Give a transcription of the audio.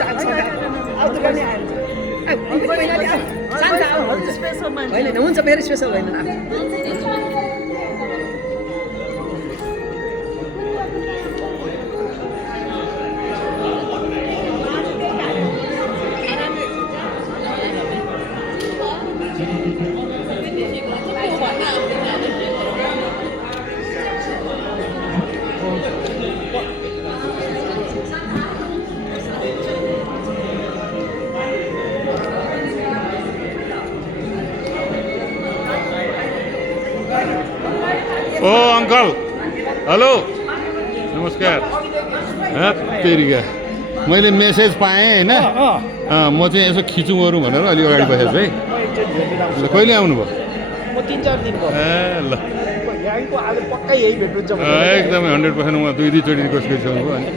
आउँदो गर्ने आएर होइन हुन्छ मेरो स्पेसल होइन ओ अंकल हेलो नमस्कार तेरिका मैले मेसेज पाएँ होइन म चाहिँ यसो खिचौँ गरौँ भनेर अलि अगाडि बसेको छु है ल कहिले आउनुभयो म 3-4 दिन भयो ए ल यहीँको आज पक्कै यही भेट्नुहुन्छ एकदमै 100% म 2-3 चोटि रिक्वेस्ट गरिसकेको अनि